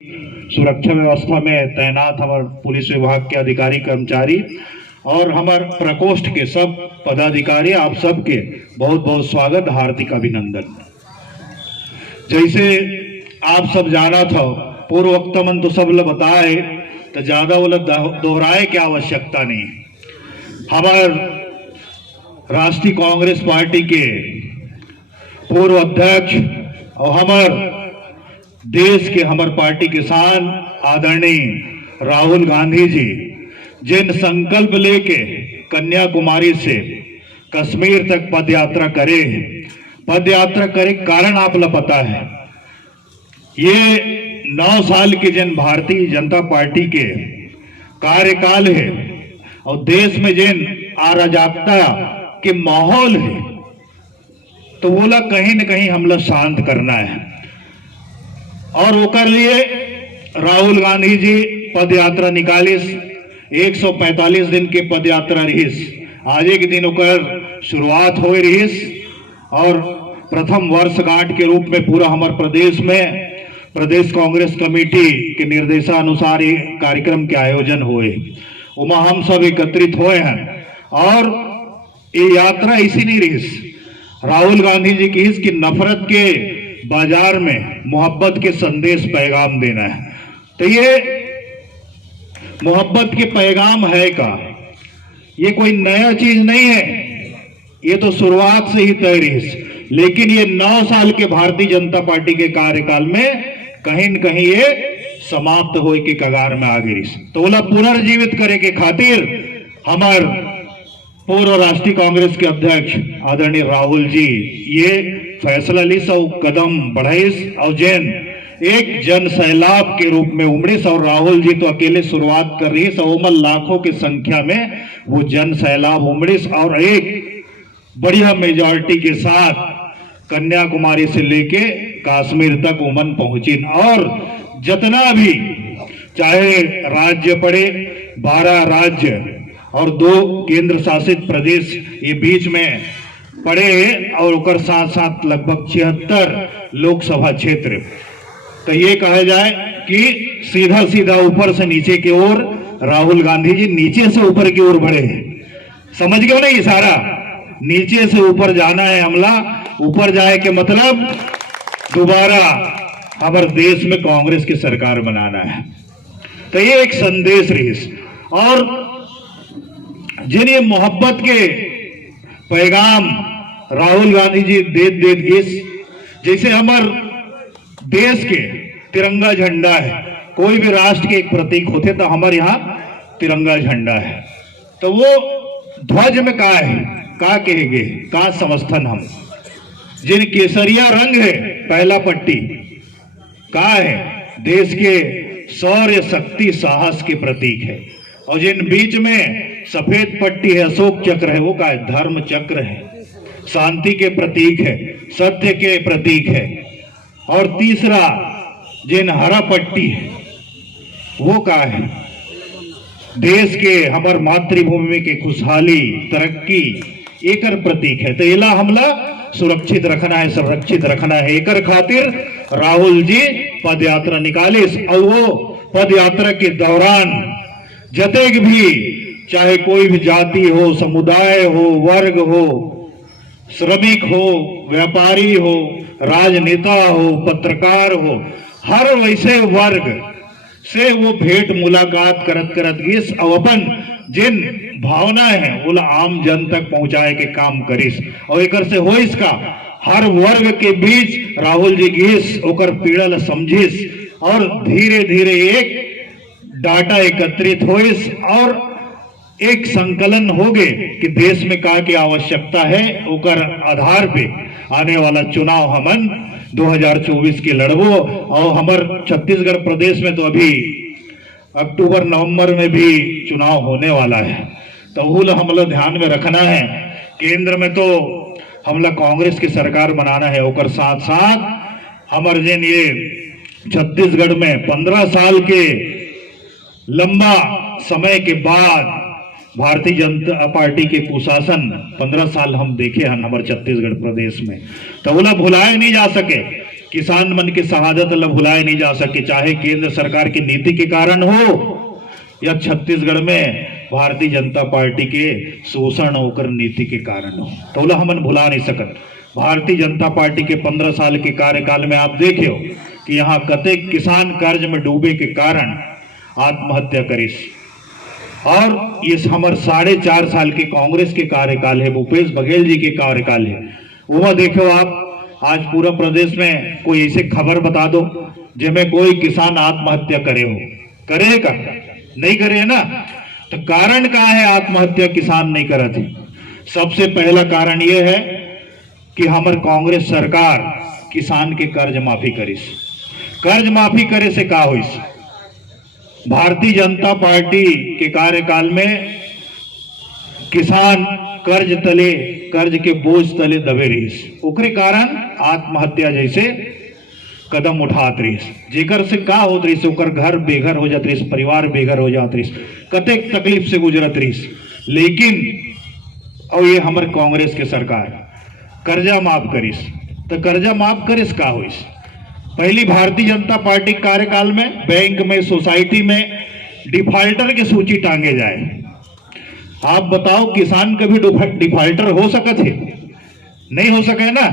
सुरक्षा व्यवस्था में तैनात हमारे पुलिस विभाग के अधिकारी कर्मचारी और हमारे प्रकोष्ठ के सब पदाधिकारी, आप सबके बहुत बहुत स्वागत, हार्दिक अभिनंदन। जैसे आप सब जाना था, पूर्व वक्ता मन तो सब लोग बताए, तो ज्यादा वो लोग दोहराए की आवश्यकता नहीं। हमारे राष्ट्रीय कांग्रेस पार्टी के पूर्व अध्यक्ष और हमारे देश के हमारे पार्टी किसान आदरणीय राहुल गांधी जी जिन संकल्प लेके कन्याकुमारी से कश्मीर तक पद यात्रा करे कारण आप लोग पता है। ये 9 साल के जिन भारतीय जनता पार्टी के कार्यकाल है और देश में जिन अराजकता के माहौल है, तो वो लोग कहीं न कहीं हम लोग शांत करना है और वो कर लिए राहुल गांधी जी पद यात्रा निकालिस। 145 दिन के पद यात्रा रहीस, आज के दिन ओकर शुरुआत हो रहीस और प्रथम वर्षगांठ के रूप में पूरा हमारे प्रदेश में प्रदेश कांग्रेस कमेटी के निर्देशानुसार ये कार्यक्रम के आयोजन हुए, उमा हम सब एकत्रित हुए हैं। और ये यात्रा इसी नहीं रहीस, राहुल गांधी जी की इसकी नफरत के बाजार में मोहब्बत के संदेश पैगाम देना है। तो ये मोहब्बत के पैगाम है का, ये कोई नया चीज नहीं है, ये तो शुरुआत से ही तय रही। लेकिन ये 9 साल के भारतीय जनता पार्टी के कार्यकाल में कहीं न कहीं ये समाप्त हो के कगार में आ गई। तो बोला पुनर्जीवित करे के खातिर हमार पूर्व राष्ट्रीय कांग्रेस के अध्यक्ष आदरणीय राहुल जी ये फैसला ली सौ कदम बढ़ाइस और जैन एक जन सैलाब के रूप में उमड़िस। और राहुल जी तो अकेले शुरुआत कर रही है, लाखों की संख्या में वो जन सैलाब उमड़िस और एक बढ़िया मेजॉरिटी के साथ कन्याकुमारी से लेके कश्मीर तक उमन पहुंची। और जितना भी चाहे राज्य पड़े, 12 राज्य और 2 केंद्र शासित प्रदेश ये बीच में पड़े और उकर साथ साथ लगभग 76 लोकसभा क्षेत्र। तो ये कहा जाए कि सीधा सीधा ऊपर से नीचे की ओर राहुल गांधी जी नीचे से ऊपर की ओर बढ़े हैं। समझ गए ना, इशारा नीचे से ऊपर जाना है हमला, ऊपर जाए के मतलब दोबारा हमारे देश में कांग्रेस की सरकार बनाना है। तो ये एक संदेश रही। और जिन ये मोहब्बत के पैगाम राहुल गांधी जी देत गीस, जैसे हमारे देश के तिरंगा झंडा है, कोई भी राष्ट्र के एक प्रतीक होते तो हमारे यहाँ तिरंगा झंडा है। तो वो ध्वज में का है, का कहेंगे, का समर्थन हम जिन केसरिया रंग है पहला पट्टी का है, देश के शौर्य शक्ति साहस के प्रतीक है। और जिन बीच में सफेद पट्टी है अशोक चक्र है, वो का है, धर्म चक्र है, शांति के प्रतीक है, सत्य के प्रतीक है। और तीसरा जिन हरा पट्टी है वो का है, देश के हमार मातृभूमि के खुशहाली तरक्की एकर प्रतीक है। तो इला हमला सुरक्षित रखना है, संरक्षित रखना है, एकर खातिर राहुल जी पद यात्रा निकाले। और वो पद यात्रा के दौरान जतेक भी चाहे कोई भी जाति हो, समुदाय हो, वर्ग हो, श्रमिक हो, व्यापारी हो, राजनेता हो, पत्रकार हो, हर वैसे वर्ग से वो भेंट मुलाकात करत गिस और अपन जिन भावना है वो आम जन तक पहुंचाए के काम करिस। और एक से हो इसका हर वर्ग के बीच राहुल जी गिस, ओकर पीड़ा ल समझिस और धीरे धीरे एक डाटा एकत्रित होइस और एक संकलन हो गए कि देश में का की आवश्यकता है, ओकर आधार पे आने वाला चुनाव हमन 2024 के लड़बो। और हमार छत्तीसगढ़ प्रदेश में तो अभी अक्टूबर नवंबर में भी चुनाव होने वाला है, तो वो हम लोग ध्यान में रखना है। केंद्र में तो हम लोग कांग्रेस की सरकार बनाना है, ओकर साथ साथ हमारे जिन ये छत्तीसगढ़ में 15 साल के लंबा समय के बाद भारतीय जनता पार्टी के कुशासन 15 साल हम देखे हैं हमारे छत्तीसगढ़ प्रदेश में, तो बोला भुलाए नहीं जा सके। किसान मन की शहादत ला भुलाए नहीं जा सके, चाहे केंद्र सरकार की नीति के कारण हो या छत्तीसगढ़ में भारतीय जनता पार्टी के शोषण होकर नीति के कारण हो, तो ला हमन भुला नहीं सकत। भारतीय जनता पार्टी के 15 साल के कार्यकाल में आप देखियो कि यहाँ कतेक किसान कर्ज में डूबे के कारण आत्महत्या करिस, और ये हमारे 4.5 साल के कांग्रेस के कार्यकाल है, भूपेश बघेल जी के कार्यकाल है, वो देखो आप आज पूरा प्रदेश में कोई ऐसे खबर बता दो जिसमें कोई किसान आत्महत्या करे हो, करेगा नहीं करे ना। तो कारण क्या है आत्महत्या किसान नहीं करे थे? सबसे पहला कारण यह है कि हमारे कांग्रेस सरकार किसान के कर्ज माफी करिस। कर्ज माफी करे से का होइस? भारतीय जनता पार्टी के कार्यकाल में किसान कर्ज तले, कर्ज के बोझ तले दबे रहीस, ओकरे कारण आत्महत्या जैसे कदम उठात रहीस, जेकर से का होत रहीस, ओकर घर बेघर हो जात रहीस, परिवार बेघर हो जात रहीस, कतेक तकलीफ से गुजरत रहीस। लेकिन और ये हमारे कांग्रेस के सरकार कर्जा माफ करिस, तो कर्जा माफ करिस का होइस? पहली भारतीय जनता पार्टी कार्यकाल में बैंक में, सोसाइटी में डिफॉल्टर की सूची टांगे जाए। आप बताओ किसान कभी डिफॉल्टर हो सकत है? नहीं हो सके ना।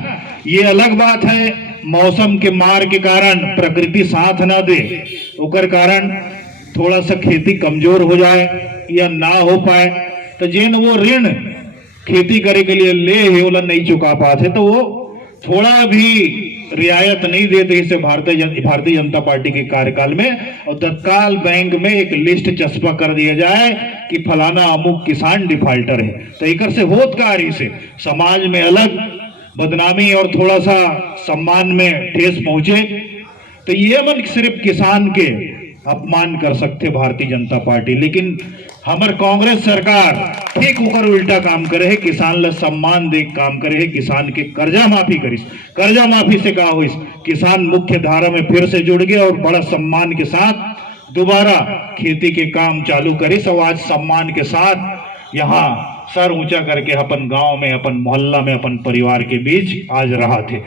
ये अलग बात है मौसम के मार के कारण प्रकृति साथ ना दे, ओकर कारण थोड़ा सा खेती कमजोर हो जाए या ना हो पाए, तो जिन वो ऋण खेती करे के लिए ले है वो नहीं चुका पाते, तो वो थोड़ा भी रियायत नहीं देते इसे भारतीय जनता पार्टी के कार्यकाल में, और तत्काल बैंक में एक लिस्ट चस्पा कर दिया जाए कि फलाना अमुक किसान डिफॉल्टर है। तो एक से होत का रही से समाज में अलग बदनामी और थोड़ा सा सम्मान में ठेस पहुंचे, तो ये मन सिर्फ किसान के अपमान कर सकते भारतीय जनता पार्टी, लेकिन हमार कांग्रेस सरकार ठीक ऊपर उल्टा काम करे है, किसान ला सम्मान दे काम करे है, किसान के कर्जा माफी करिस। कर्जा माफी से का होइस? किसान मुख्य धारा में फिर से जुड़ गया और बड़ा सम्मान के साथ दोबारा खेती के काम चालू करिस, और आज सम्मान के साथ यहाँ सर ऊंचा करके अपन गांव में, अपन मोहल्ला में, अपन परिवार के बीच आज रहा थे।